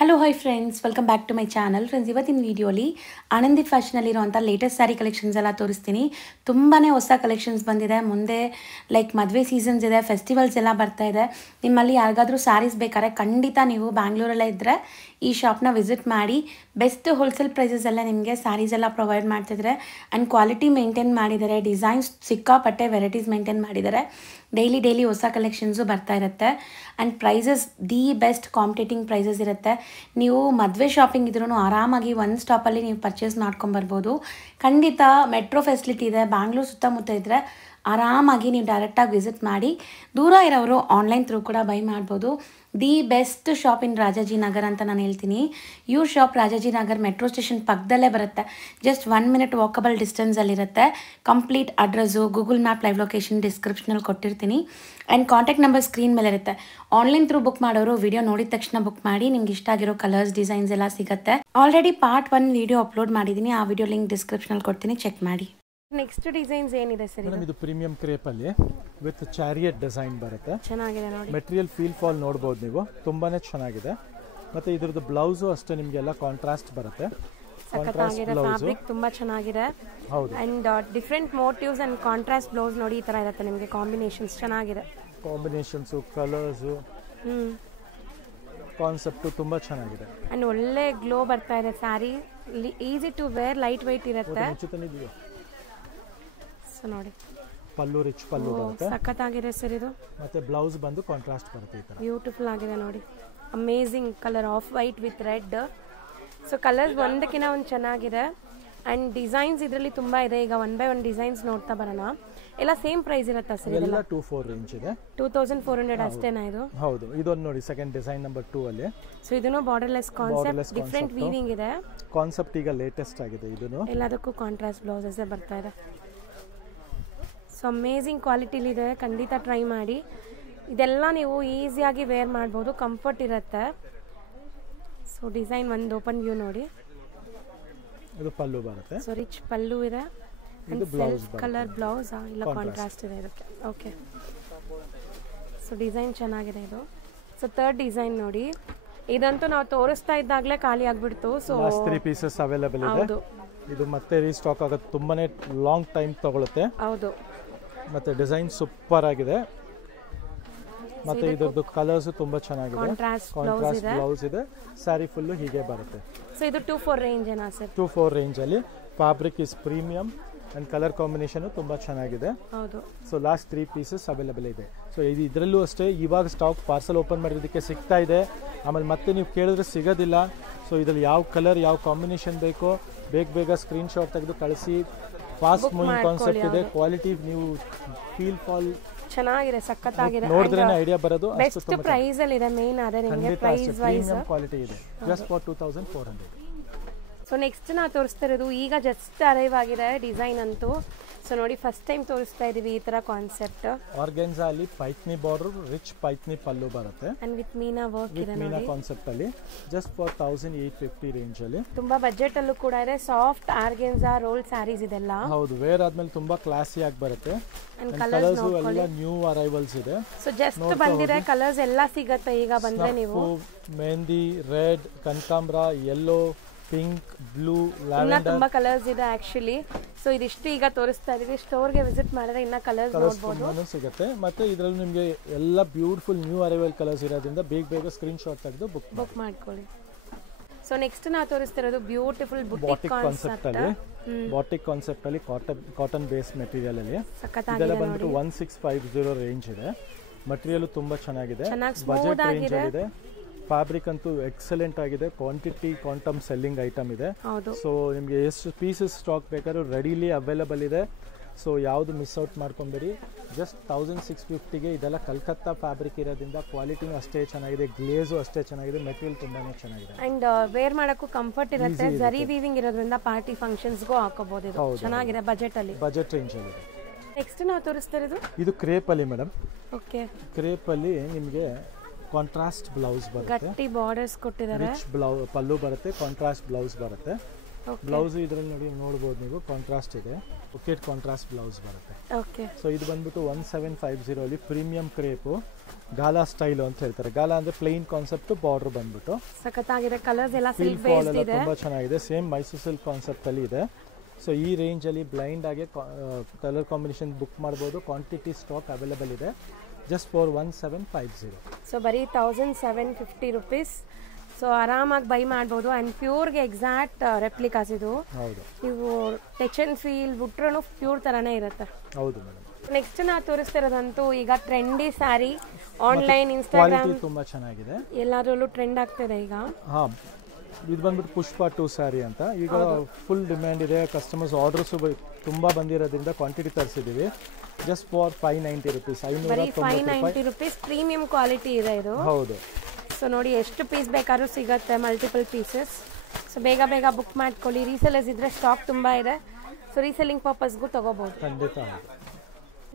Hello hi friends, welcome back to my channel. Friends, ಇವತ್ತಿನ ವಿಡಿಯೋಲಿ ಆನಂದಿತ್ ಫ್ಯಾಷನಲ್ಲಿರುವಂಥ ಲೇಟೆಸ್ಟ್ ಸ್ಯಾರಿ ಕಲೆಕ್ಷನ್ಸ್ ಎಲ್ಲ ತೋರಿಸ್ತೀನಿ. ತುಂಬಾ ಹೊಸ ಕಲೆಕ್ಷನ್ಸ್ ಬಂದಿದೆ. ಮುಂದೆ ಲೈಕ್ ಮದುವೆ ಸೀಸನ್ಸ್ ಇದೆ, ಫೆಸ್ಟಿವಲ್ಸ್ ಎಲ್ಲ ಬರ್ತಾ ಇದೆ. ನಿಮ್ಮಲ್ಲಿ ಯಾರಿಗಾದ್ರೂ ಸ್ಯಾರೀಸ್ ಬೇಕಾದ್ರೆ ಖಂಡಿತ ನೀವು ಬ್ಯಾಂಗ್ಳೂರಲ್ಲೇ ಇದ್ದರೆ ಈ ಶಾಪ್ನ ವಿಸಿಟ್ ಮಾಡಿ. ಬೆಸ್ಟ್ ಹೋಲ್ಸೇಲ್ ಪ್ರೈಸಸಲ್ಲೇ ನಿಮಗೆ ಸ್ಯಾರೀಸ್ ಎಲ್ಲ ಪ್ರೊವೈಡ್ ಮಾಡ್ತಿದ್ದಾರೆ. ಆ್ಯಂಡ್ ಕ್ವಾಲಿಟಿ ಮೇಂಟೈನ್ ಮಾಡಿದ್ದಾರೆ. ಡಿಸೈನ್ಸ್ ಸಿಕ್ಕಾಪಟ್ಟೆ ವೆರೈಟೀಸ್ ಮೇಂಟೈನ್ ಮಾಡಿದ್ದಾರೆ. ಡೈಲಿ ಹೊಸ ಕಲೆಕ್ಷನ್ಸು ಬರ್ತಾ ಇರುತ್ತೆ. And prices the best competing prices ಇರುತ್ತೆ. ನೀವು ಮದುವೆ ಶಾಪಿಂಗ್ ಇದ್ರೂ ಆರಾಮಾಗಿ ಒಂದು ಸ್ಟಾಪಲ್ಲಿ ನೀವು ಪರ್ಚೇಸ್ ಮಾಡ್ಕೊಂಬರ್ಬೋದು. ಖಂಡಿತ ಮೆಟ್ರೋ ಫೆಸಿಲಿಟಿ ಇದೆ. ಬ್ಯಾಂಗ್ಳೂರು ಸುತ್ತಮುತ್ತ ಇದ್ದರೆ ಆರಾಮಾಗಿ ನೀವು ಡೈರೆಕ್ಟಾಗಿ ವಿಸಿಟ್ ಮಾಡಿ. ದೂರ ಇರೋರು ಆನ್ಲೈನ್ ಥ್ರೂ ಕೂಡ ಬೈ ಮಾಡ್ಬೋದು. ದಿ ಬೆಸ್ಟ್ ಶಾಪ್ ಇನ್ ರಾಜಾಜಿನಗರ್ ಅಂತ ನಾನು ಹೇಳ್ತೀನಿ. ಇವ್ರ ಶಾಪ್ ರಾಜಾಜಿನಗರ್ ಮೆಟ್ರೋ ಸ್ಟೇಷನ್ ಪಕ್ಕದಲ್ಲೇ ಬರುತ್ತೆ. ಜಸ್ಟ್ 1 minute ವಾಕಬಲ್ ಡಿಸ್ಟೆನ್ಸಲ್ಲಿರುತ್ತೆ. Complete address, Google map live location ಡಿಸ್ಕ್ರಿಪ್ಷನಲ್ಲಿ ಕೊಟ್ಟಿರ್ತೀನಿ. ಆ್ಯಂಡ್ ಕಾಂಟ್ಯಾಕ್ಟ್ ನಂಬರ್ ಸ್ಕ್ರೀನ್ ಮೇಲೆ ಇರುತ್ತೆ. ಆನ್ಲೈನ್ ಥ್ರೂ ಬುಕ್ ಮಾಡೋರು ವಿಡಿಯೋ ನೋಡಿದ ತಕ್ಷಣ ಬುಕ್ ಮಾಡಿ. ನಿಮ್ಗೆ ಇಷ್ಟ ಆಗಿರೋ ಕಲರ್ಸ್, ಡಿಸೈನ್ಸ್ ಎಲ್ಲ ಸಿಗುತ್ತೆ. ಆಲ್ರೆಡಿ ಪಾರ್ಟ್ 1 ವಿಡಿಯೋ ಅಪ್ಲೋಡ್ ಮಾಡಿದ್ದೀನಿ. ಆ ವಿಡಿಯೋ ಲಿಂಕ್ ಡಿಸ್ಕ್ರಿಪ್ಷನಲ್ಲಿ ಕೊಡ್ತೀನಿ, ಚೆಕ್ ಮಾಡಿ. ನೆಕ್ಸ್ಟ್ ಡಿಸೈನ್ಸ್ ಏನಿದೆ ಸರ್? ಇದು ಪ್ರೀಮಿಯಂ ಕ್ರೇಪ್ ಅಲ್ಲಿ ವಿತ್ ಚಾರಿಯಟ್ ಡಿಸೈನ್ ಬರುತ್ತೆ. ಚೆನ್ನಾಗಿದೆ ನೋಡಿ. ಮೆಟೀರಿಯಲ್ ಫೀಲ್ ಫಾಲ್ ನೋಡಬಹುದು ನೀವು, ತುಂಬಾನೇ ಚೆನ್ನಾಗಿದೆ. ಮತ್ತೆ ಇದ್ರದ್ದು ಬ್ಲೌಸ್ ಅಷ್ಟೇ ನಿಮಗೆಲ್ಲ ಕಾಂಟ್ರಾಸ್ಟ್ ಬರುತ್ತೆ. ಸಖತ್ತಾಗಿದೆ. ಫ್ಯಾಬ್ರಿಕ್ ತುಂಬಾ ಚೆನ್ನಾಗಿದೆ. ಹೌದು. And different motives and contrast blouse ನೋಡಿ ಈ ತರ ಇರುತ್ತೆ ನಿಮಗೆ. ಕಾಂಬಿನೇಷನ್ಸ್ ಚೆನ್ನಾಗಿದೆ. ಕಾಂಬಿನೇಷನ್ಸ್, ಕಲರ್ಸ್, ಕಾನ್ಸೆಪ್ಟ್ ತುಂಬಾ ಚೆನ್ನಾಗಿದೆ. ಅಂಡ್ ಒಳ್ಳೆ ಗ್ಲೋ ಬರ್ತಾ ಇದೆ. Sari easy to wear, light weight ಇರುತ್ತೆ. ಸೊ ನೋಡಿ, ಪಲ್ಲು ರಿಚ್ ಪಲ್ಲು ಬರುತ್ತೆ. ಸಖತ್ತಾಗಿದೆ ಸರ್ ಇದು. ಮತ್ತೆ ಬ್ಲೌಸ್ ಬಂದು ಕಾಂಟ್ರಾಸ್ಟ್ ಬರುತ್ತೆ. ಈ ತರ ಬ್ಯೂಟಿಫುಲ್ ಆಗಿದೆ ನೋಡಿ. Amazing colour, of white with red. So colours ಒಂದಕ್ಕಿಂತ ಒಂದು ಚೆನ್ನಾಗಿದೆ. ಆ್ಯಂಡ್ ಡಿಸೈನ್ಸ್ ಇದರಲ್ಲಿ ತುಂಬ ಇದೆ. ಈಗ 1 by 1 ಡಿಸೈನ್ಸ್ ನೋಡ್ತಾ ಬರೋಣ. ಎಲ್ಲ ಸೇಮ್ ಪ್ರೈಸ್ ಇರುತ್ತಾ ಸರ್? ಎಲ್ಲ 24 ರೇಂಜ್ ಇದೆ. 2400 ಅಷ್ಟೇನಾ ಇದು? ಹೌದು. ಇದೊಂದು ನೋಡಿ, ಸೆಕೆಂಡ್ ಡಿಸೈನ್ ನಂಬರ್ 2 ಅಲ್ಲಿ. ಸೊ ಇದನ್ನು ಬಾರ್ಡರ್ಲೆಸ್ ಕಾನ್ಸೆಪ್ಟ್, ಡಿಫರೆಂಟ್ ವೀವಿಂಗ್ ಇದೆ. ಕಾನ್ಸೆಪ್ಟ್ ಈಗ ಲೇಟೆಸ್ಟ್ ಆಗಿದೆ. ಇದನ್ನು ಎಲ್ಲದಕ್ಕೂ ಕಾಂಟ್ರಾಸ್ಟ್ ಬ್ಲೌಸಸ್ ಬರ್ತಾ ಇದೆ. ಸೊ ಅಮೇಜಿಂಗ್ ಕ್ವಾಲಿಟಿಲಿದೆ. ಖಂಡಿತ ಟ್ರೈ ಮಾಡಿ. ಇದೆಲ್ಲ ನೀವು ಈಸಿಯಾಗಿ ವೇರ್ ಮಾಡ್ಬೋದು, ಕಂಫರ್ಟ್ ಇರುತ್ತೆ. ಸೊ ಡಿಸೈನ್ ಒಂದು ಓಪನ್ ವ್ಯೂ ನೋಡಿ. ಇದು ಪಲ್ಲು ಬರುತ್ತೆ. ಸೊ ರಿಚ್ ಪಲ್ಲು ಇದೆ. ಇದು ಬ್ಲೌಸ್ ಕಲರ್ ಬ್ಲೌಸ್ ಇಲ್ಲ ಕಾಂಟ್ರಾಸ್ಟ್ ಇದೆ ಇದಕ್ಕೆ. ಓಕೆ. ಸೊ ಡಿಸೈನ್ ಚೆನ್ನಾಗಿದೆ ಇದು. ಸೊ ಥರ್ಡ್ ಡಿಸೈನ್ ನೋಡಿ. ಇದಂತೂ ನಾವು ತೋರಿಸ್ತಾ ಇದ್ದಾಗಲೇ ಖಾಲಿ ಆಗ್ಬಿಡ್ತು. ಸೊ 3 pieces ಅವೈಲೇಬಲ್ ಇದೆ. ಇದು ಮತ್ತೆ ರೀಸ್ಟಾಕ್ ಆಗುತ್ತೆ. ತುಂಬಾನೇ ಲಾಂಗ್ ಟೈಮ್ ತಗೊಳುತ್ತೆ. ಹೌದು. ಮತ್ತೆ ಡಿಸೈನ್ ಸೂಪರ್ ಆಗಿದೆ. ಮತ್ತೆ ಇದರದ್ದು ಕಲರ್ಸ್ ತುಂಬಾ ಚೆನ್ನಾಗಿದೆ. ಕಾಂಟ್ರಾಸ್ಟ್ ಬ್ಲೌಸ್ ಇದೆ. ಸ್ಯಾರಿ ಫುಲ್ ಹೀಗೆ ಬರುತ್ತೆ. ಸೊ ಇದು 24 ರೇಂಜ್ ಏನಾ ಸರ್? 24 ರೇಂಜ್ ಅಲ್ಲಿ. Fabric is premium and colour combination ತುಂಬಾ ಚೆನ್ನಾಗಿದೆ. ಹೌದು. ಸೊ ಲಾಸ್ಟ್ 3 pieces ಅವೈಲೇಬಲ್ ಇದೆ. ಸೊ ಇದರಲ್ಲೂ ಅಷ್ಟೇ ಇವಾಗ ಸ್ಟಾಕ್ ಪಾರ್ಸಲ್ ಓಪನ್ ಮಾಡಿರೋದಕ್ಕೆ ಸಿಗ್ತಾ ಇದೆ. ಆಮೇಲೆ ಮತ್ತೆ ನೀವು ಕೇಳಿದ್ರೆ ಸಿಗೋದಿಲ್ಲ. ಸೊ ಇದರಲ್ಲಿ ಯಾವ ಕಲರ್, ಯಾವ ಕಾಂಬಿನೇಷನ್ ಬೇಕೋ ಬೇಗ ಸ್ಕ್ರೀನ್ ಶಾಟ್ ತೆಗೆದು ಕಳಿಸಿ. ಫಾಸ್ಟ್ ಮೂವಿಂಗ್ ಕಾನ್ಸೆಪ್ಟ್ ಇದೆ. ಕ್ವಾಲಿಟಿ ನೀವು ಫೀಲ್ ಫಾಲ್ ಚೆನ್ನಾಗಿದೆ, ಸಖತ್ತಾಗಿದೆ. ನೋಡಿದ್ರೆ ಐಡಿಯಾ ಬರೋದು. ಬೆಸ್ಟ್ ಪ್ರೈಸ್ ಅಲ್ಲಿ ಇದೆ. ಮೇನ್ ಅದೇ ನಿಮಗೆ ಪ್ರೈಸ್ ವೈಸ್ ಕ್ವಾಲಿಟಿ ಇದೆ. Just for 2400. ಸೊ ನೆಕ್ಸ್ಟ್ ನಾ ತೋರಿಸ್ತಾ ಇರೋದು ಈಗ ಜಸ್ಟ್ ಅರೈವ್ ಆಗಿದೆ ಡಿಸೈನ್ ಅಂತೂ. ಸೊ ನೋಡಿ, ಫಸ್ಟ್ ಟೈಮ್ ತೋರಿಸ್ತಾ ಇದೀವಿ ಈ ತರ ಕಾನ್ಸೆಪ್ಟ್. ಆರ್ಗೆನ್ಜಾ ಅಲ್ಲಿ ಪೈತ್ನಿ ಬಾರ್ಡರ್, ರಿಚ್ ಪೈತ್ನಿ ಪಲ್ಲು ಬರುತ್ತೆ. ಅಂಡ್ ವಿತ್ ಮೀನಾ ವರ್ಕ್ ಇದೆ ನೋಡಿ. ಮೀನಾ ಕಾನ್ಸೆಪ್ಟ್ ಅಲ್ಲಿ ಜಸ್ಟ್ ಫಾರ್ 1850 ರೇಂಜ್ ಅಲ್ಲಿ. ತುಂಬಾ ಬಜೆಟ್ ಅಲ್ಲೂ ಕೂಡ ಇದೆ. ಸಾಫ್ಟ್ ಆರ್ಗೆನ್ಜಾ ರೋಲ್ ಸ್ಯಾರೀಸ್ ಇದೆಲ್ಲ. ಹೌದು. ವೇರ್ ಆದ್ಮೇಲೆ ತುಂಬಾ ಕ್ಲಾಸಿ ಆಗಿ ಬರುತ್ತೆ. ಅಂಡ್ ಕಲರ್ಸ್ ಎಲ್ಲ ನ್ಯೂ ಅರೈವಲ್ಸ್ ಇದೆ. ಸೊ ಜಸ್ಟ್ ಬಂದಿದೆ. ಕಲರ್ಸ್ ಎಲ್ಲ ಸಿಗುತ್ತೆ ಈಗ ಬಂದ್ರೆ ನೀವು. ಮೆಹಂದಿ, ರೆಡ್, ಕನಕಾಂಬರ, ಯೆಲ್ಲೋ, ಪಿಂಕ್, ಬ್ಲೂ, ಲ್ಯಾವೆಂಡರ್, ತುಂಬಾ ಕಲರ್ಸ್ ಇದೆ ಆಕ್ಚುಲಿ. ಸೊ ಇದಿಷ್ಟು ಈಗ ತೋರಿಸ್ತಾ ಇದೀವಿ. ಸ್ಟೋರ್ಗೆ ವಿಸಿಟ್ ಮಾಡಿದ್ರೆ ಇನ್ನ ಕಲರ್ಸ್ ನೋಡಬಹುದು, ಸಿಗುತ್ತೆ. ಮತ್ತೆ ಇದರಲ್ಲಿ ನಿಮಗೆ ಎಲ್ಲ ಬ್ಯೂಟಿಫುಲ್ ನ್ಯೂ ಅರೈವಲ್ ಕಲರ್ಸ್ ಇರೋದ್ರಿಂದ ಬೇಗ ಸ್ಕ್ರೀನ್ ಶಾಟ್ ತೆಗೆದು ಬುಕ್ ಮಾಡ್ಕೊಳ್ಳಿ. ಸೊ ನೆಕ್ಸ್ಟ್ ನಾವು ತೋರಿಸ್ತಿರೋದು ಬ್ಯೂಟಿಫುಲ್ ಬುಟಿಕ್ ಕಾನ್ಸೆಪ್ಟ್ ಅಲ್ಲಿ. ಬಾಟಿಕ್ ಕಾನ್ಸೆಪ್ಟ್ ಅಲ್ಲಿ ಕಾಟನ್ ಬೇಸ್ ಮೆಟೀರಿಯಲ್ ಅಲ್ಲಿ. ಇದೆಲ್ಲ ಬಂದ್ಬಿಟ್ಟು 1650 ರೇಂಜ್ ಇದೆ. ಮಟೀರಿಯಲ್ ತುಂಬಾ ಚೆನ್ನಾಗಿದೆ. ಬಜೆಟ್ ರೇಂಜ್ ಇದೆ. ಫ್ಯಾಬ್ರಿಕ್ ಅಂತೂ ಎಕ್ಸಲೆಂಟ್ ಆಗಿದೆ. ಕ್ವಾಂಟಿಟಿ ಕ್ವಾಂಟಮ್ ಸೆಲ್ಲಿಂಗ್ ಐಟಮ್ ಇದೆ. ಸೊ ನಿಮಗೆ ಎಷ್ಟು ಪೀಸಸ್ ಸ್ಟಾಕ್ ಬೇಕಾದ್ರೂ ರೆಡಿಲಿ ಅವೈಲೇಬಲ್ ಇದೆ. ಸೊ ಯಾವುದು ಮಿಸ್ ಔಟ್ ಮಾಡ್ಕೊಂಬೇಡಿ. ಜಸ್ಟ್ 1650ಗೆ ಇದೆಲ್ಲ ಕಲ್ಕತ್ತಾ ಫ್ಯಾಬ್ರಿಕ್ ಇರೋದ್ರಿಂದ ಕ್ವಾಲಿಟಿನೂ ಅಷ್ಟೇ ಚೆನ್ನಾಗಿದೆ, ಗ್ಲೇಸು ಅಷ್ಟೇ ಚೆನ್ನಾಗಿದೆ, ಮೆಟೀರಿಯಲ್ ತುಂಬಾನೇ ಚೆನ್ನಾಗಿದೆ. ಅಂಡ್ ವೇರ್ ಮಾಡಕ್ಕೂ ಕಂಫರ್ಟ್ ಇರುತ್ತೆ. ಜರಿ ವೀವಿಂಗ್ ಇರೋದ್ರಿಂದ ಪಾರ್ಟಿ ಫಂಕ್ಷನ್ಸ್ಗೂ ಹಾಕೋಬಹುದು. ಚೆನ್ನಾಗಿದೆ ಬಜೆಟ್ ಅಲ್ಲಿ, ಬಜೆಟ್ ರೇಂಜ್ ಅಲ್ಲಿ. ನೆಕ್ಸ್ಟ್ ನಾವು ತೋರಿಸ್ತಾ ಇರೋದು ಇದು ಕ್ರೇಪ್ ಅಲ್ಲಿ ಮೇಡಮ್. ಓಕೆ. ಕ್ರೇಪ್ ಅಲ್ಲಿ ನಿಮಗೆ ಕಾಂಟ್ರಾಸ್ಟ್ ಬ್ಲೌಸ್ ಬರುತ್ತೆ. ಗಟ್ಟಿ ಬಾರ್ಡರ್ಸ್ ಕೊಟ್ಟಿದ್ದಾರೆ. ರಿಚ್ ಪಲ್ಲು ಬರುತ್ತೆ, ಕಾಂಟ್ರಾಸ್ಟ್ ಬ್ಲೌಸ್ ಬರುತ್ತೆ. ಬ್ಲೌಸ್ ಇದರಲ್ಲಿ ನೋಡಬಹುದು ನೀವು ಕಾಂಟ್ರಾಸ್ಟ್ ಇದೆ, ಬ್ರೊಕೇಡ್ ಕಾಂಟ್ರಾಸ್ಟ್ ಬ್ಲೌಸ್ ಬರುತ್ತೆ. ಓಕೆ. ಸೊ ಇದು ಬಂದ್ಬಿಟ್ಟು 1750 ಅಲ್ಲಿ ಪ್ರೀಮಿಯಂ ಕ್ರೇಪು ಗಾಲಾ ಸ್ಟೈಲ್ ಅಂತ ಹೇಳ್ತಾರೆ. ಗಾಲಾ ಅಂದ್ರೆ ಪ್ಲೇನ್ ಕಾನ್ಸೆಪ್ಟ್, ಬಾರ್ಡರ್ ಬಂದ್ಬಿಟ್ಟು ಸಖತ್ತಾಗಿದೆ. ಕಲರ್ಸ್ ಎಲ್ಲ ಸಿಲ್ಕ್ ಬೇಸ್ಡ್ ಇದೆ, ತುಂಬಾ ಚೆನ್ನಾಗಿದೆ. ಸೇಮ್ ಮೈಸೂರು ಸಿಲ್ಕ್ ಕಾನ್ಸೆಪ್ಟ್ ಅಲ್ಲಿ ಇದೆ. ಸೊ ಈ ರೇಂಜ್ ಅಲ್ಲಿ ಬ್ಲೈಂಡ್ ಆಗಿ ಕಲರ್ ಕಾಂಬಿನೇಷನ್ ಬುಕ್ ಮಾಡಬಹುದು. ಕ್ವಾಂಟಿಟಿ ಸ್ಟಾಕ್ ಅವೈಲೇಬಲ್ ಇದೆ ಜಸ್ಟ್ ಫಾರ್ 1750. ಸೊ ಬರೀ 1750 ರೂಪೀಸ್. ಸೊ ಆರಾಮಾಗಿ ಬೈ ಮಾಡ್ಬೋದು. ಆ್ಯಂಡ್ ಪ್ಯೂರ್ಗೆ ಎಕ್ಸಾಕ್ಟ್ ರೆಪ್ಲಿಕಾಸ್ ಇದು. ಹೌದು, ನೀವು ಟಚ್ ಅಂಡ್ ಫೀಲ್ ಬಿಟ್ರೂ ಪ್ಯೂರ್ ಥರನೇ ಇರುತ್ತೆ. ಹೌದು ಮೇಡಮ್. ನೆಕ್ಸ್ಟ್ ನಾ ತೋರಿಸ್ತಿರೋದಂತೂ ಈಗ ಟ್ರೆಂಡಿ ಸ್ಯಾರಿ, ಆನ್ಲೈನ್, ಇನ್ಸ್ಟಾಗ್ರಾಮ್ ತುಂಬಾ ಚೆನ್ನಾಗಿದೆ, ಎಲ್ಲರಲ್ಲೂ ಟ್ರೆಂಡ್ ಆಗ್ತಿದೆ ಈಗ. ಇದು ಬಂದ್ಬಿಟ್ಟು ಪುಷ್ಪ 2 ಸ್ಯಾರಿ ಅಂತ ಈಗ ಫುಲ್ ಡಿಮ್ಯಾಂಡ್ ಇದೆ. ಕಸ್ಟಮರ್ಸ್ ಆರ್ಡರ್ಸ್ ತುಂಬಾ ಬಂದಿರೋದ್ರಿಂದ ಕ್ವಾಂಟಿಟಿ ತರಿಸಿದೀವಿ. Just for 590 rupees. 590 rupees. Premium quality ಇದೆ ಇದು. ಹೌದು. ಸೊ ನೋಡಿ, ಎಷ್ಟು ಪೀಸ್ ಬೇಕಾದ್ರೂ ಸಿಗುತ್ತೆ, ಮಲ್ಟಿಪಲ್ ಪೀಸಸ್. ಸೊ ಬೇಗ ಬೇಗ ಬುಕ್ ಮಾಡ್ಕೊಳ್ಳಿ. ರೀಸೆಲರ್ಸ್ ಇದ್ರೆ ಸ್ಟಾಕ್ ತುಂಬಾ ಇದೆ. ಸೊ ರೀಸೆಲ್ಲಿಂಗ್ ಪರ್ಪಸ್ಗೂ ತಗೋಬಹುದು. ಖಂಡಿತ.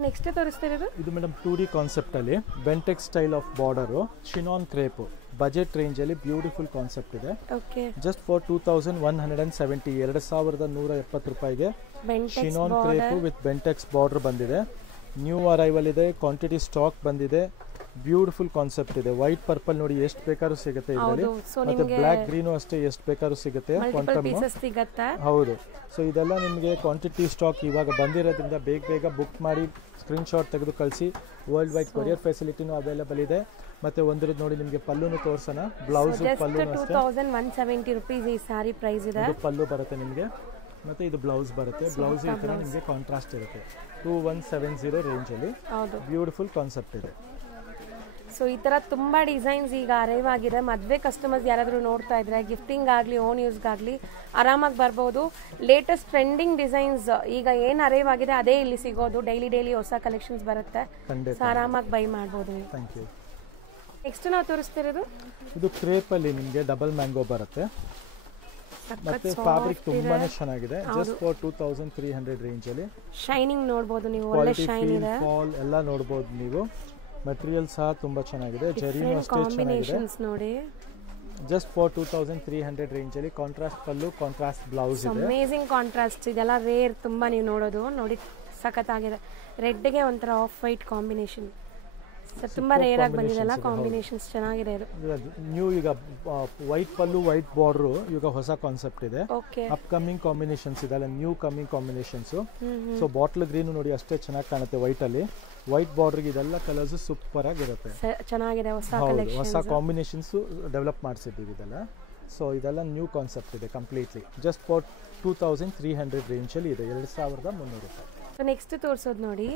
ನೆಕ್ಸ್ಟ್ ತೋರಿಸ್ತಿರೋದು ಇದು ಮೇಡಮ್ 2D ಕಾನ್ಸೆಪ್ಟ್ ಅಲ್ಲಿ Bentex style of border, chinon crepe, budget range ಅಲ್ಲಿ ಬ್ಯೂಟಿಫುಲ್ ಕಾನ್ಸೆಪ್ಟ್ ಇದೆ. ಓಕೆ. ಜಸ್ಟ್ ಫಾರ್ 2170, 2170 ರೂಪಾಯಿಗೆ chinon crepe with Bentex border ಬಂದಿದೆ. ನ್ಯೂ ಅರೈವಲ್ ಇದೆ, ಕ್ವಾಂಟಿಟಿ ಸ್ಟಾಕ್ ಬಂದಿದೆ. ಬ್ಯೂಟಿಫುಲ್ ಕಾನ್ಸೆಪ್ಟ್ ಇದೆ. ವೈಟ್ ಪರ್ಪಲ್ ನೋಡಿ ಎಷ್ಟು ಬೇಕಾದ್ರೂ ಸಿಗುತ್ತೆ ಇದರಲ್ಲಿ. ಮತ್ತೆ ಬ್ಲಾಕ್ ಗ್ರೀನು ಅಷ್ಟೇ ಎಷ್ಟು ಬೇಕಾದ್ರೂ ಸಿಗುತ್ತೆ. ಹೌದು. ಸೊ ಇದೆಲ್ಲ ನಿಮಗೆ ಕ್ವಾಂಟಿಟಿ ಸ್ಟಾಕ್ ಇವಾಗ ಬಂದಿರೋದ್ರಿಂದ ಬೇಗ ಬುಕ್ ಮಾಡಿ ಸ್ಕ್ರೀನ್ ಶಾಟ್ ತೆಗೆದು ಕಳಿಸಿ. ವರ್ಲ್ಡ್ ವೈಡ್ ಕೊರಿಯರ್ ಫೆಸಿಲಿಟಿನೂ ಅವೈಲೇಬಲ್ ಇದೆ. ಮತ್ತೆ ಒಂದಿರೋದು ನೋಡಿ ನಿಮಗೆ ಪಲ್ಲುನು ತೋರ್ಸೋಣ. ಬ್ಲೌಸ್ ಪಲ್ಲು 2170 ರೂಪೀಸ್ ಈ ಸಾರಿ ಪ್ರೈಸ್ ಇದೆ. ಇದು ಪಲ್ಲು ಬರುತ್ತೆ ನಿಮಗೆ, ಮತ್ತೆ ಇದು ಬ್ಲೌಸ್ ಬರುತ್ತೆ. ಬ್ಲೌಸ್ ಈ ತರ ನಿಮಗೆ ಕಾಂಟ್ರಾಸ್ಟ್ ಇರುತ್ತೆ. 2170 ರೇಂಜ್ ಅಲ್ಲಿ ಬ್ಯೂಟಿಫುಲ್ ಕಾನ್ಸೆಪ್ಟ್ ಇದೆ. ಸೊ ಈ ತರ ತುಂಬಾ ಡಿಸೈನ್ಸ್ ಈಗ ಅರೈವ್ ಆಗಿದೆ. ಮದುವೆ ಕಸ್ಟಮರ್ಸ್ ಯಾರಾದರೂ ನೋಡ್ತಾ ಇದ್ರೆ ಗಿಫ್ಟಿಂಗ್ ಆಗಲಿ ಓನ್ ಯೂಸ್ಗಾಗಲಿ ಆರಾಮಾಗಿ ಬರ್ಬೋದು. ಲೇಟೆಸ್ಟ್ ಟ್ರೆಂಡಿಂಗ್ ಡಿಸೈನ್ಸ್ ಈಗ ಏನು ಅರೈವ್ ಆಗಿದೆ ಅದೇ ಇಲ್ಲಿ ಸಿಗೋದು. ಡೈಲಿ ಹೊಸ ಕಲೆಕ್ಷನ್ಸ್ ಬರುತ್ತೆ. ಸೊ ಆರಾಮಾಗಿ ಬೈ ಮಾಡ್ಬೋದು. Thank you. ನೆಕ್ಸ್ಟ್ ನಾವು ತೋರಿಸ್ತಿರೋದು ಇದು ಕ್ರೇಪ್ ಅಲ್ಲಿ ನಿಮಗೆ ಡಬಲ್ ಮ್ಯಾಂಗೋ ಬರುತ್ತೆ. ಮತ್ತೆ ಫ್ಯಾಬ್ರಿಕ್ ತುಂಬಾನೇ ಚೆನ್ನಾಗಿದೆ. ಜಸ್ಟ್ ಫಾರ್ 2300 ರೇಂಜ್ ಅಲ್ಲಿ ಶೈನಿಂಗ್ ನೋಡಬಹುದು ನೀವು. ಒಳ್ಳೆ ಶೈನ್ ಇದೆ. ಫಾಲ್ ಎಲ್ಲ ನೋಡಬಹುದು ನೀವು. ಮೆಟೀರಿಯಲ್ ಸಹ ತುಂಬಾ ಚೆನ್ನಾಗಿದೆ. ಜರಿನೂ ಅಷ್ಟೇ ಚೆನ್ನಾಗಿದೆ ನೋಡಿ. ಜಸ್ಟ್ ಫಾರ್ 2300 ರೇಂಜ್ ಅಲ್ಲಿ ಕಾಂಟ್ರಾಸ್ಟ್ ಪಲ್ಲು, ಕಾಂಟ್ರಾಸ್ಟ್ ಬ್ಲೌಸ್ ಇದೆ. Amazing contrast. ಇದೆಲ್ಲ ರೇರ್ ತುಂಬಾ ನೀವು ನೋಡೋದು. ನೋಡಿ ಸಖತ್ತಾಗಿದೆ. ರೆಡ್ ಗೆ ಒಂಥರ ಆಫ್ ವೈಟ್ ಕಾಂಬಿನೇಷನ್. ತುಂಬಾ ರೇರ್ ಆಗಿ ಬಂದಿದೆಲ್ಲ ಕಾಂಬಿನೇಷನ್ಸ್. ಚೆನ್ನಾಗಿದೆ ಇದು. ನ್ಯೂ ಈಗ ವೈಟ್ ಪಲ್ಲು ವೈಟ್ ಬಾರ್ಡರ್ ಈಗ ಹೊಸ ಕಾನ್ಸೆಪ್ಟ್ ಇದೆ. ಅಪ್ಕಮಿಂಗ್ ಕಾಂಬಿನೇಷನ್ಸ್ ಇದೆಲ್ಲ new coming combinations. So bottle green ನೋಡಿ ಅಷ್ಟೇ ಚೆನ್ನಾಗಿ ಕಾಣುತ್ತೆ ವೈಟ್ ಅಲ್ಲಿ. ವೈಟ್ ಬಾರ್ಡರ್ ಇದೆಲ್ಲ ಕಲರ್ಸ್ ಸೂಪರ್ ಆಗಿರುತ್ತೆ. ಚೆನ್ನಾಗಿದೆ. ಹೊಸ ಕಾಂಬಿನೇಷನ್ಸ್ ಡೆವಲಪ್ ಮಾಡಿಸಿದ್ದೀವಿ ಇದೆಲ್ಲ. ಸೊ ಇದೆಲ್ಲ ನ್ಯೂ ಕಾನ್ಸೆಪ್ಟ್ ಇದೆ ಕಂಪ್ಲೀಟ್ಲಿ. ಜಸ್ಟ್ ಫಾರ್ 2300 ರೇಂಜ್ ಅಲ್ಲಿ ಇದೆ. 2300 ರೂಪಾಯಿ. ನೆಕ್ಸ್ಟ್ ತೋರಿಸೋದು ನೋಡಿ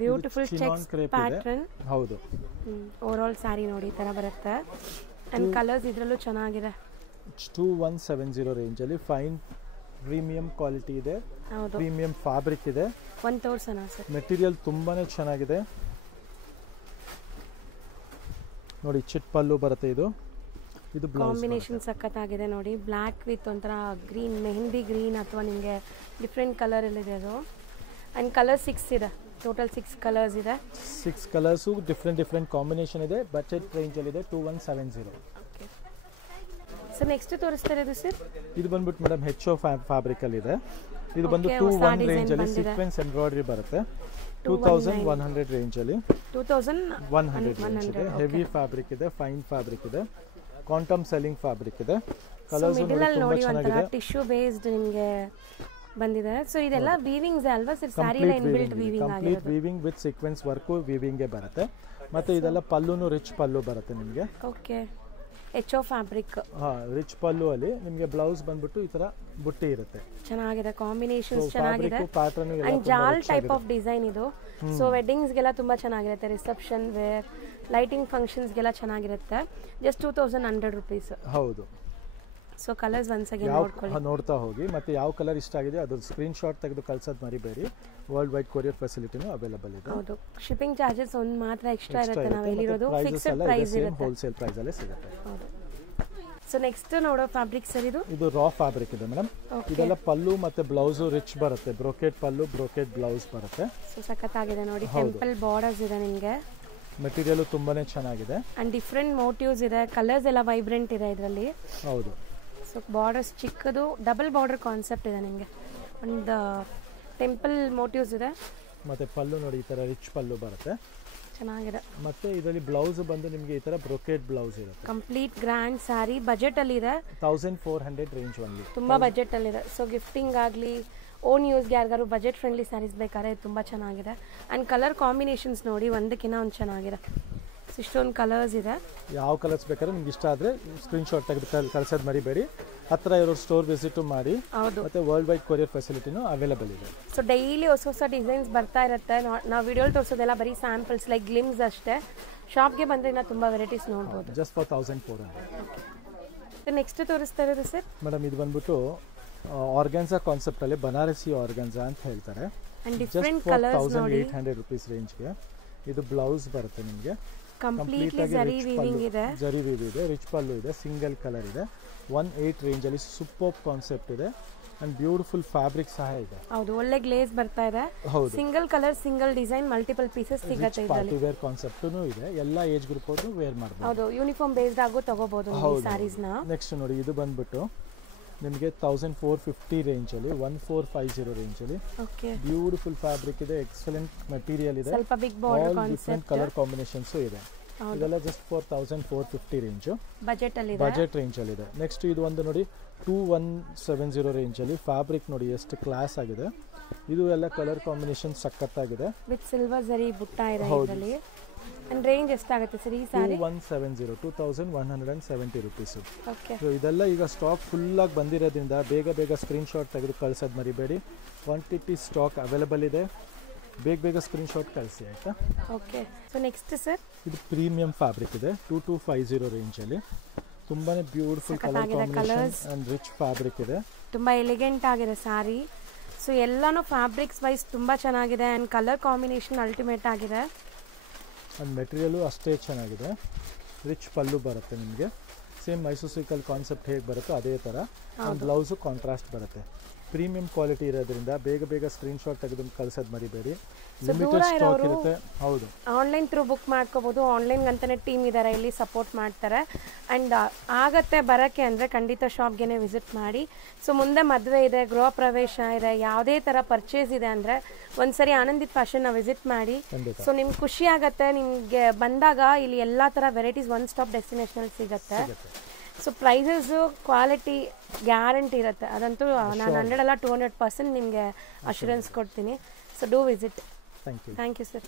ಬ್ಯೂಟಿಫುಲ್ ಚೆಕ್ಸ್ ಪ್ಯಾಟರ್ನ್. ಹೌದು. ಓವರ್ ಆಲ್ ಸ್ಯಾರಿ ನೋಡಿ ಈ ತರ ಬರುತ್ತೆ. ಅಂಡ್ ಕಲರ್ಸ್ ಇದರಲ್ಲೂ ಚೆನ್ನಾಗಿದೆ. 2170 ರೇಂಜ್ ಅಲ್ಲಿ ಫೈನ್ ಪ್ರೀಮಿಯಂ ಕ್ವಾಲಿಟಿ ಇದೆ. ಪ್ರೀಮಿಯಂ ಫ್ಯಾಬ್ರಿಕ್ ಇದೆ. ಒಂದು ತೋರ್ಸೋಣ ಸರ್. ಮೆಟೀರಿಯಲ್ ತುಂಬಾನೇ ಚೆನ್ನಾಗಿದೆ ನೋಡಿ. ಚಿಟ್ ಪಲ್ಲು ಬರುತ್ತೆ. ಇದು ಕಾಂಬಿನೇಷನ್ ಸಖತ್ತಾಗಿದೆ ನೋಡಿ. ಬ್ಲ್ಯಾಕ್ ವಿತ್ ಒಂಥರ ಗ್ರೀನ್, ಮೆಹಂದಿ ಗ್ರೀನ್ ಅಥವಾ ನಿಮಗೆ ಡಿಫ್ರೆಂಟ್ ಕಲರ್ ಅಲ್ಲಿ ಇದೆ ಅದು. ಅಂಡ್ ಕಲರ್ 6 ಇದೆ. ಟೋಟಲ್ 6 ಕಲರ್ಸ್ ಇದೆ. 6 ಕಲರ್ಸು ಡಿಫ್ರೆಂಟ್ ಕಾಂಬಿನೇಷನ್ ಇದೆ. ಬಜೆಟ್ ರೇಂಜ್ ಅಲ್ಲಿ ಇದೆ 2170. ಸೊ ನೆಕ್ಸ್ಟ್ ತೋರಿಸ್ತಾ ಇರೋದು ಸರ್ ಇದು ಬಂದ್ಬಿಟ್ಟು ಮೇಡಮ್ HO ಫ್ಯಾಬ್ರಿಕ್ ಅಲ್ಲಿ ಇದೆ. ಇದು ಬಂದು 21 ರೇಂಜ್ ಅಲ್ಲಿ ಸೀಕ್ವೆನ್ಸ್ ಎಂಬ್ರಾಯ್ಡರಿ ಬರುತ್ತೆ. 2100 ರೇಂಜ್ ಅಲ್ಲಿ 2100 ರೇಂಜ್ ಇದೆ. ಹೆವಿ ಫ್ಯಾಬ್ರಿಕ್ ಇದೆ, ಫೈನ್ ಫ್ಯಾಬ್ರಿಕ್ ಇದೆ, ಕ್ವಾಂಟಮ್ ಸೆಲ್ಲಿಂಗ್ ಫ್ಯಾಬ್ರಿಕ್ ಇದೆ. ಕಲರ್ಸ್ ತುಂಬಾ ಚೆನ್ನಾಗಿದೆ. ಟಿಶ್ಯೂ ಬೇಸ್ಡ್ ನಿಮಗೆ ಬಂದಿದೆ. ಸೊ ಇದೆಲ್ಲ ವೀವಿಂಗ್ಸ್ ಅಲ್ವಾ ಸರ್? ಸ್ಯಾರಿ ಎಲ್ಲ ಇನ್ಬಿಲ್ಟ್ ವೀವಿಂಗ್ ಆಗಿದೆ. Complete weaving with sequence work weaving ಗೆ ಬರುತ್ತೆ. ಮತ್ತೆ ಇದೆಲ್ಲ ಪಲ್ಲುನು ರಿಚ್ ಪಲ್ಲು ಬರುತ್ತೆ ನಿಮಗೆ. ಓಕೆ. HO fabric. ರಿಚ್ ಪಲ್ಲು ಅಲ್ಲಿ ನಿಮಗೆ ಬ್ಲೌಸ್ ಬಂದ್ಬಿಟ್ಟು ಈ ತರ ಬುಟ್ಟಿ ಇರುತ್ತೆ. ಚೆನ್ನಾಗಿದೆ. ಕಾಂಬಿನೇಷನ್ಸ್ ಚೆನ್ನಾಗಿದೆ. ಅಂಡ್ ಜಾಲ್ ಟೈಪ್ ಆಫ್ ಡಿಸೈನ್ ಇದು. ಸೊ ವೆಡ್ಡಿಂಗ್ಸ್ ಗೆಲ್ಲ ತುಂಬಾ ಚೆನ್ನಾಗಿರುತ್ತೆ. ರಿಸೆಪ್ಷನ್ ವೇರ್, ಲೈಟಿಂಗ್ ಫಂಕ್ಷನ್ಸ್ ಗೆಲ್ಲ ಚೆನ್ನಾಗಿರುತ್ತೆ. Just 2100 rupees. ಹೌದು. ಸೊ ಕಲರ್ಸ್ ಒನ್ಸ್ ಅಗೇನ್ ನೋಡ್ಕೊಳ್ಳಿ. ನೋಡ್ತಾ ಹೋಗಿ. ಮತ್ತೆ ಯಾವ ಕಲರ್ ಇಷ್ಟ ಆಗಿದೆ ಅದು ಸ್ಕ್ರೀನ್ ಶಾಟ್ ತೆಗೆದು ಕಳ್ಸೋದು ಮರಿಬೇಡಿ. ವರ್ಲ್ಡ್ ವೈಡ್ ಕೊರಿಯರ್ ಫೆಸಿಲಿಟಿನೂ ಅವೈಲೇಬಲ್ ಇದೆ. ಹೌದು. ಶಿಪ್ಪಿಂಗ್ ಚಾರ್ಜಸ್ ಒಂದು ಮಾತ್ರ ಎಕ್ಸ್ಟ್ರಾ ಇರುತ್ತೆ. ನಾವು ಹೇಳಿರೋದು ಫಿಕ್ಸ್ಡ್ ಪ್ರೈಸ್ ಇರುತ್ತೆ. ಹೋಲ್ಸೇಲ್ ಪ್ರೈಸ್ ಅಲ್ಲೇ ಸಿಗುತ್ತೆ. ಹೌದು. ಸೊ ನೆಕ್ಸ್ಟ್ ನೋಡೋ ಫ್ಯಾಬ್ರಿಕ್ ಸರ್ ಇದು ರಾ ಫ್ಯಾಬ್ರಿಕ್ ಇದೆ ಮೇಡಮ್. ಇದೆಲ್ಲ ಪಲ್ಲು ಮತ್ತೆ ಬ್ಲೌಸ್ ರಿಚ್ ಬರುತ್ತೆ. ಬ್ರೋಕೆಟ್ ಪಲ್ಲು, ಬ್ರೋಕೆಟ್ ಬ್ಲೌಸ್ ಬರುತ್ತೆ. ಸೊ ಸಖತ್ತಾಗಿದೆ ನೋಡಿ. ಟೆಂಪಲ್ ಬಾರ್ಡರ್ಸ್ ಇದೆ ನಿಮಗೆ. ಮೆಟೀರಿಯಲ್ ತುಂಬಾನೇ ಚೆನ್ನಾಗಿದೆ. ಅಂಡ್ ಡಿಫರೆಂಟ್ ಮೋಟಿವ್ಸ್ ಇದೆ. ಕಲರ್ಸ್ ಎಲ್ಲ ವೈಬ್ರೆಂಟ್ ಇದೆ ಇದರಲ್ಲಿ. ಹೌದು. ಸೊ ಬಾರ್ಡರ್ಸ್ ಚಿಕ್ಕದು ಡಬಲ್ ಬಾರ್ಡರ್ ಕಾನ್ಸೆಪ್ಟ್ ಇದೆ ನಿಮಗೆ. ಒಂದು ಟೆಂಪಲ್ ಮೋಟಿವ್ಸ್ ಇದೆ. ಮತ್ತೆ ಪಲ್ಲು ನೋಡಿ ಈ ತರ ರಿಚ್ ಪಲ್ಲು ಬರುತ್ತೆ, ಚೆನ್ನಾಗಿದೆ. ಮತ್ತೆ ಇದರಲ್ಲಿ ಬ್ಲೌಸ್ ಬಂದು ನಿಮಗೆ ಈ ತರ ಬ್ರೊಕೇಡ್ ಬ್ಲೌಸ್ ಇರುತ್ತೆ. ಕಂಪ್ಲೀಟ್ ಗ್ರ್ಯಾಂಡ್ ಸ್ಯಾರಿ, ಬಜೆಟ್ ಅಲ್ಲಿ ಇದೆ. 1400 ರೇಂಜ್ ಒನ್ಲಿ, ತುಂಬಾ ಬಜೆಟ್ ಅಲ್ಲಿ ಇದೆ. ಸೊ ಗಿಫ್ಟಿಂಗ್ ಆಗಲಿ ಓನ್ ಯೂಸ್ಗೆ ಯಾರಿಗಾರು ಬಜೆಟ್ ಫ್ರೆಂಡ್ಲಿ ಸ್ಯಾರೀಸ್ ಬೇಕಾದ್ರೆ ತುಂಬ ಚೆನ್ನಾಗಿದೆ. ಆ್ಯಂಡ್ ಕಲರ್ ಕಾಂಬಿನೇಷನ್ಸ್ ನೋಡಿ ಒಂದಕ್ಕಿಂತ ಒಂದು ಚೆನ್ನಾಗಿದೆ. ಇಷ್ಟೊಂದು ಕಲರ್ಸ್ ಇದೆ. ಯಾವ ಕಲರ್ಸ್ ಬೇಕಾದ್ರೆ ನಿಮ್ಗೆ ಇಷ್ಟ ಆದರೆ ಸ್ಕ್ರೀನ್ಶಾಟ್ ತೆಗೆದು ಕಳ್ಸೋದು ಮರಿಬೇಡಿ. ಹತ್ರ ಇರೋ ಸ್ಟೋರ್ ವಿಸಿಟ್ ಮಾಡಿ. ಹೌದು, ಮತ್ತೆ ವರ್ಲ್ಡ್ ವೈಡ್ ಕೊರಿಯರ್ ಫೆಸಿಲಿಟಿನೂ ಅವೈಲೇಬಲ್ ಇದೆ. ಸೊ ಡೈಲಿ ಹೊಸ ಹೊಸ ಡಿಸೈನ್ಸ್ ಬರ್ತಾ ಇರುತ್ತೆ. ನಾವು ವಿಡಿಯೋಲಿ ತೋರಿಸೋದೆಲ್ಲ ಬರೀ ಸ್ಯಾಂಪಲ್ಸ್ ಲೈಕ್ ಗ್ಲಿಮ್ಸ್ ಅಷ್ಟೇ. ಶಾಪ್ಗೆ ಬಂದರೆ ಇನ್ನೂ ತುಂಬ ವೆರೈಟೀಸ್ ನೋಡ್ಬೋದು. Just for 1400. ನೆಕ್ಸ್ಟ್ ತೋರಿಸ್ತಾ ಇರೋದು ಸರ್ ಮೇಡಮ್ ಇದು ಬಂದ್ಬಿಟ್ಟು ಆರ್ಗಾನ್ಸಾ ಕಾನ್ಸೆಪ್ಟ್ ಅಲ್ಲಿ ಬನಾರಸಿ ಆರ್ಗಾನ್ಸಾ ಅಂತ ಹೇಳ್ತಾರೆ. ಡಿಫರೆಂಟ್ ಕಲರ್ಸ್ ನೋಡಿ. 1800 ರೂಪೀಸ್ ರೇಂಜ್ಗೆ ಇದು ಬ್ಲೌಸ್ ಬರುತ್ತೆ ನಿಮಗೆ. ಕಂಪ್ಲೀಟ್ಲಿ ಜರಿ ವೀವಿಂಗ್ ಇದೆ. ಜರಿ ವೀವ್ ಇದೆ, ರಿಚ್ ಪಲ್ಲು ಇದೆ, ಸಿಂಗಲ್ ಕಲರ್ ಇದೆ. 18 ರೇಂಜ್ ಅಲ್ಲಿ ಸೂಪರ್ ಕಾನ್ಸೆಪ್ಟ್ ಇದೆ ಅಂಡ್ ಬ್ಯೂಟಿಫುಲ್ ಫ್ಯಾಬ್ರಿಕ್ ಸಹ ಇದೆ. ಹೌದು, ಒಳ್ಳೆ ಗ್ಲೇಸ್ ಬರ್ತಾ ಇದೆ. ಹೌದು, single colour single design multiple pieces ಸಿಗುತ್ತೆ. ಪಾರ್ಟಿ ವೇರ್ ಕಾನ್ಸೆಪ್ಟೂ ಇದೆ, ಎಲ್ಲ ಏಜ್ ಗ್ರೂಪ್ ಅವರು ವೇರ್ ಮಾಡಬಹುದು. ಹೌದು, ಯೂನಿಫಾರ್ಮ್ ಬೇಸ್ಡ್ ಆಗು ತಗೋಬಹುದು ಈ ಸ್ಯಾರೀಸ್ ನ. ನೆಕ್ಸ್ಟ್ ನೋಡಿ ಇದು ಬಂದ್ಬಿಟ್ಟು ನಿಮಗೆ 1450 ರೇಂಜ್ ಅಲ್ಲಿ 1450 ರೇಂಜ್ ಅಲ್ಲಿ ಬ್ಯೂಟಿಫುಲ್ ಫ್ಯಾಬ್ರಿಕ್ ಇದೆ, ಎಕ್ಸಲೆಂಟ್ ಮೆಟೀರಿಯಲ್ ಇದೆ, ಸ್ವಲ್ಪ big border concept, different colour combinations ಇದೆ. ಇದೆಲ್ಲ ಜಸ್ಟ್ 1450 ರೇಂಜ್ ಬಜೆಟ್ ಅಲ್ಲಿ ಇದೆ. ನೆಕ್ಸ್ಟ್ ಇದು ಒಂದು ನೋಡಿ 2170 ರೇಂಜ್ ಅಲ್ಲಿ ಫ್ಯಾಬ್ರಿಕ್ ನೋಡಿ ಎಷ್ಟು ಕ್ಲಾಸ್ ಆಗಿದೆ. ಇದು ಎಲ್ಲ ಕಲರ್ ಕಾಂಬಿನೇಷನ್ ಸಖತ್ತಾಗಿದೆ ವಿತ್ ಸಿಲ್ವರ್ ಜರಿ ಬುಟ್ಟ ಇದೆ ಇದರಲ್ಲಿ. ಅಂಡ್ ರೇಂಜ್ ಎಷ್ಟಾಗುತ್ತೆ ಸರ್ ಈ ಸಾರಿ? 2170 ರೂಪೀಸ್. ಓಕೆ, ಸೊ ಇದೆಲ್ಲ ಈಗ ಸ್ಟಾಕ್ ಫುಲ್ ಆಗಿ ಬಂದಿರೋದ್ರಿಂದ ಬೇಗ ಸ್ಕ್ರೀನ್ಶಾಟ್ ತೆಗೆದು ಕಳ್ಸೋದು ಮರಿಬೇಡಿ. ಕ್ವಾಂಟಿಟಿ ಸ್ಟಾಕ್ ಅವೈಲೇಬಲ್ ಇದೆ, ಬೇಗ ಸ್ಕ್ರೀನ್ಶಾಟ್ ಕಳಿಸಿ ಆಯ್ತಾ. ಓಕೆ, ಸೊ ನೆಕ್ಸ್ಟ್ ಸರ್ ಇದು ಪ್ರೀಮಿಯಂ ಫ್ಯಾಬ್ರಿಕ್ ಇದೆ 2250 ರೇಂಜ್ ಅಲ್ಲಿ. ತುಂಬಾನೇ beautiful colour combination and rich fabric ಇದೆ. ತುಂಬಾ ಎಲಿಗೆಂಟ್ ಆಗಿದೆ ಸಾರಿ. ಸೊ ಎಲ್ಲಾನು ಫ್ಯಾಬ್ರಿಕ್ಸ್ ವೈಸ್ ತುಂಬಾ ಚೆನ್ನಾಗಿದೆ ಅಂಡ್ ಕಲರ್ ಕಾಂಬಿನೇಷನ್ ಅಲ್ಟಿಮೇಟ್ ಆಗಿದೆ. ಅಂಡ್ ಮೆಟೀರಿಯಲು ಅಷ್ಟೇ ಚೆನ್ನಾಗಿದೆ. ರಿಚ್ ಪಲ್ಲು ಬರುತ್ತೆ ನಿಮಗೆ, ಸೇಮ್ ಮೈಸೂರು ಸಿಲ್ಕಲ್ಲಿ ಕಾನ್ಸೆಪ್ಟ್ ಹೇಗೆ ಬರುತ್ತೋ ಅದೇ ಥರ. ಅಂಡ್ ಬ್ಲೌಸು ಕಾಂಟ್ರಾಸ್ಟ್ ಬರುತ್ತೆ. ಪ್ರೀಮಿಯಂ ಕ್ವಾಲಿಟಿ ಇರೋದ್ರಿಂದ ಬೇಗ ಸ್ಕ್ರೀನ್ಶಾಟ್ ತೆಗೆದು ಕಳ್ಸೋದು ಮರಿಬೇಡಿ. ಲಿಮಿಟೆಡ್ ಸ್ಟಾಕ್ ಇರುತ್ತೆ. ಹೌದು, ಆನ್ಲೈನ್ ಥ್ರೂ ಬುಕ್ ಮಾಡ್ಕೋಬಹುದು. ಆನ್ಲೈನ್ ಅಂತಾನೆ ಟೀಮ್ ಇದ್ದಾರೆ, ಇಲ್ಲಿ ಸಪೋರ್ಟ್ ಮಾಡ್ತಾರೆ. ಅಂಡ್ ಆಗತ್ತೆ ಬರಕ್ಕೆ ಅಂದರೆ ಖಂಡಿತ ಶಾಪ್ಗೆ ವಿಸಿಟ್ ಮಾಡಿ. ಸೊ ಮುಂದೆ ಮದುವೆ ಇದೆ, ಗೃಹ ಪ್ರವೇಶ ಇದೆ, ಯಾವುದೇ ಥರ ಪರ್ಚೇಸ್ ಇದೆ ಅಂದರೆ ಒಂದ್ಸರಿ ಆನಂದಿತ್ ಫ್ಯಾಷನ್ನ ವಿಸಿಟ್ ಮಾಡಿ. ಸೊ ನಿಮ್ಗೆ ಖುಷಿ ಆಗತ್ತೆ, ನಿಮಗೆ ಬಂದಾಗ ಇಲ್ಲಿ ಎಲ್ಲ ಥರ ವೆರೈಟೀಸ್ ಒನ್ ಸ್ಟಾಪ್ ಡೆಸ್ಟಿನೇಷನಲ್ಲಿ ಸಿಗುತ್ತೆ. ಸೊ ಪ್ರೈಸಸ್ಸು ಕ್ವಾಲಿಟಿ ಗ್ಯಾರಂಟಿ ಇರುತ್ತೆ, ಅದಂತೂ ನಾನು 100 ಅಲ್ಲ 200% ನಿಮಗೆ ಅಶ್ಯೂರೆನ್ಸ್ ಕೊಡ್ತೀನಿ. So do visit. Thank you sir.